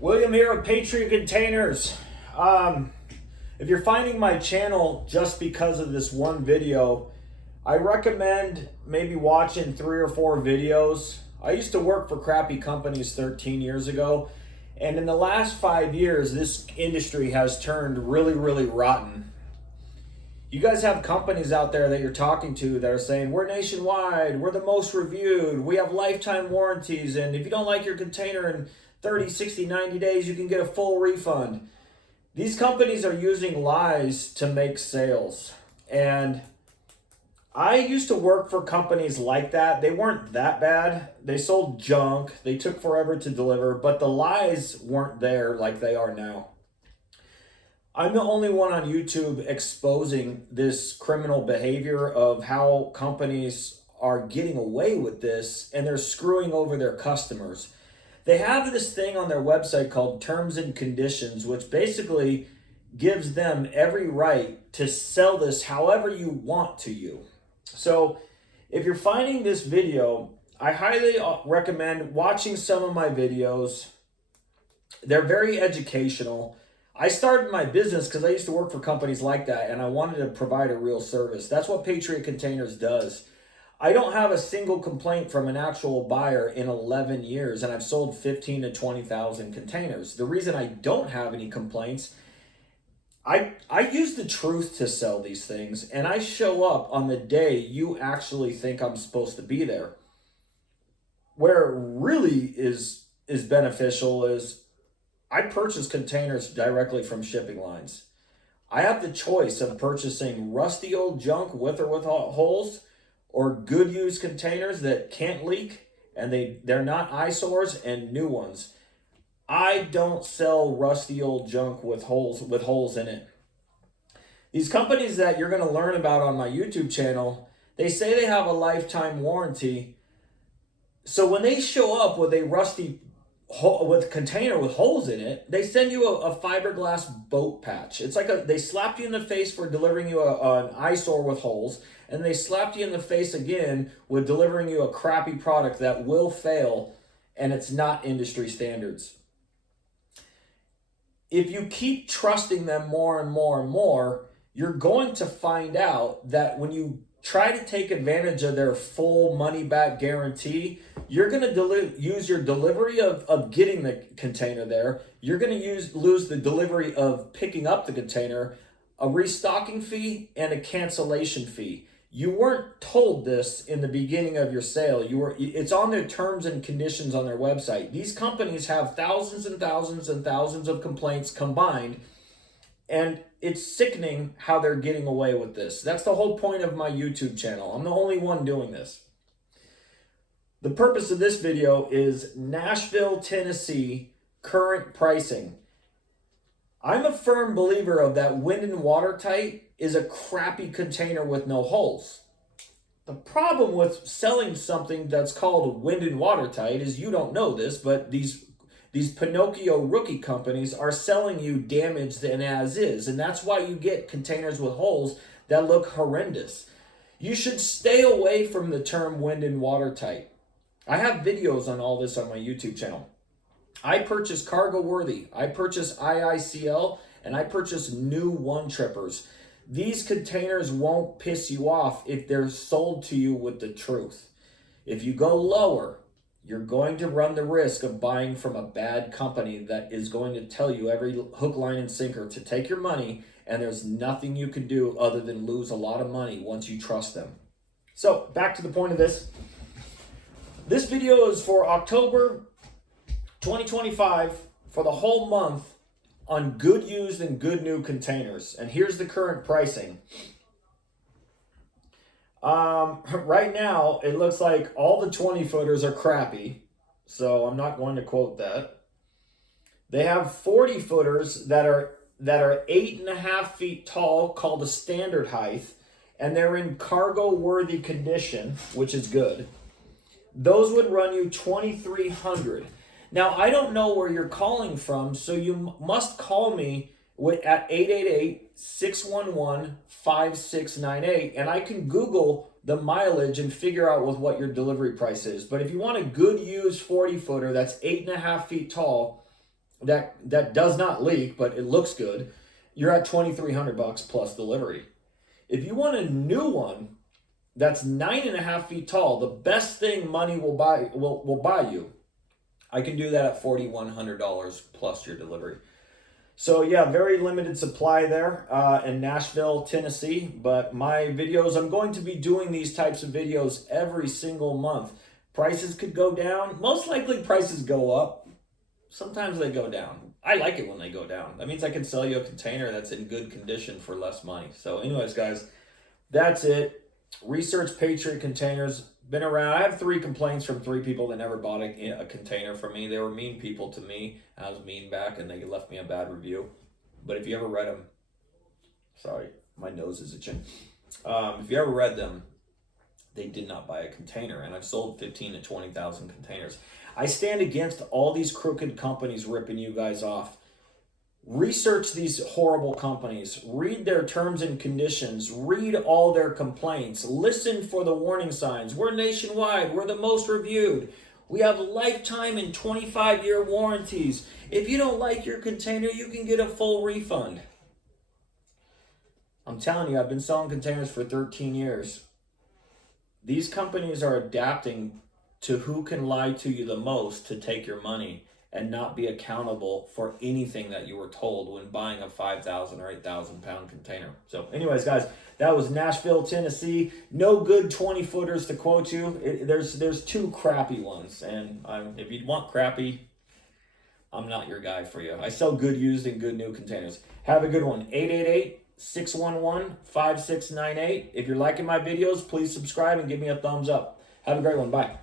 William here of Patriot Containers. If you're finding my channel just because of this one video, I recommend maybe watching 3 or 4 videos. I used to work for crappy companies 13 years ago, and in the last 5 years, this industry has turned really, really rotten. You guys have companies out there that you're talking to that are saying, we're nationwide, we're the most reviewed, we have lifetime warranties, and if you don't like your container in 30, 60, 90 days, you can get a full refund. These companies are using lies to make sales. And I used to work for companies like that. They weren't that bad. They sold junk. They took forever to deliver, but the lies weren't there like they are now. I'm the only one on YouTube exposing this criminal behavior of how companies are getting away with this and they're screwing over their customers. They have this thing on their website called Terms and Conditions, which basically gives them every right to sell this however you want to you. So if you're finding this video, I highly recommend watching some of my videos. They're very educational. I started my business because I used to work for companies like that and I wanted to provide a real service. That's what Patriot Containers does. I don't have a single complaint from an actual buyer in 11 years, and I've sold 15 to 20,000 containers. The reason I don't have any complaints, I use the truth to sell these things, and I show up on the day you actually think I'm supposed to be there. Where it really is beneficial is I purchase containers directly from shipping lines. I have the choice of purchasing rusty old junk with or without holes, or good used containers that can't leak and they're not eyesores, and new ones. I don't sell rusty old junk with holes in it. These companies that you're going to learn about on my YouTube channel, they say they have a lifetime warranty. So when they show up with a rusty container with holes in it, they send you a fiberglass boat patch. It's like they slapped you in the face for delivering you an eyesore with holes, and they slapped you in the face again with delivering you a crappy product that will fail, and it's not industry standards. If you keep trusting them more and more and more, you're going to find out that when you try to take advantage of their full money back guarantee, you're going to use your delivery of getting the container there. You're going to lose the delivery of picking up the container, a restocking fee, and a cancellation fee. You weren't told this in the beginning of your sale. It's on their terms and conditions on their website. These companies have thousands and thousands and thousands of complaints combined, and it's sickening how they're getting away with this. That's the whole point of my YouTube channel. I'm the only one doing this. The purpose of this video is Nashville, Tennessee current pricing. I'm a firm believer of that wind and watertight is a crappy container with no holes. The problem with selling something that's called wind and watertight is you don't know this, but these Pinocchio rookie companies are selling you damaged and as is, and that's why you get containers with holes that look horrendous. You should stay away from the term wind and watertight. I have videos on all this on my YouTube channel. I purchase Cargo Worthy, I purchase IICL, and I purchase new one trippers. These containers won't piss you off if they're sold to you with the truth. If you go lower, you're going to run the risk of buying from a bad company that is going to tell you every hook, line, and sinker to take your money, and there's nothing you can do other than lose a lot of money once you trust them. So, back to the point of this. This video is for October 2025 for the whole month on good used and good new containers. And here's the current pricing. Right now, it looks like all the 20-footers are crappy, so I'm not going to quote that. They have 40-footers that are 8.5 feet tall, called a standard height, and they're in cargo-worthy condition, which is good. Those would run you $2,300. Now, I don't know where you're calling from, so you must call me at 888-611-5698, and I can Google the mileage and figure out what your delivery price is. But if you want a good used 40-footer that's 8.5 feet tall, that does not leak, but it looks good, you're at $2,300 plus delivery. If you want a new one that's 9.5 feet tall, the best thing money will buy you, I can do that at $4,100 plus your delivery. So yeah, very limited supply there in Nashville, Tennessee. But my videos, I'm going to be doing these types of videos every single month. Prices could go down. Most likely prices go up. Sometimes they go down. I like it when they go down. That means I can sell you a container that's in good condition for less money. So anyways, guys, that's it. Research Patriot Containers. Been around. I have 3 complaints from 3 people that never bought a container from me. They were mean people to me. I was mean back, and they left me a bad review. But if you ever read them, sorry, my nose is itching. If you ever read them, they did not buy a container, and I've sold 15 to 20,000 containers. I stand against all these crooked companies ripping you guys off. Research these horrible companies, read their terms and conditions, read all their complaints, listen for the warning signs. We're nationwide, we're the most reviewed. We have lifetime and 25-year warranties. If you don't like your container, you can get a full refund. I'm telling you, I've been selling containers for 13 years. These companies are adapting to who can lie to you the most to take your money and not be accountable for anything that you were told when buying a 5,000 or 8,000 pound container. So anyways, guys, that was Nashville, Tennessee. No good 20-footers to quote you. There's 2 crappy ones. And if you want crappy, I'm not your guy for you. I sell good used and good new containers. Have a good one. 888-611-5698. If you're liking my videos, please subscribe and give me a thumbs up. Have a great one. Bye.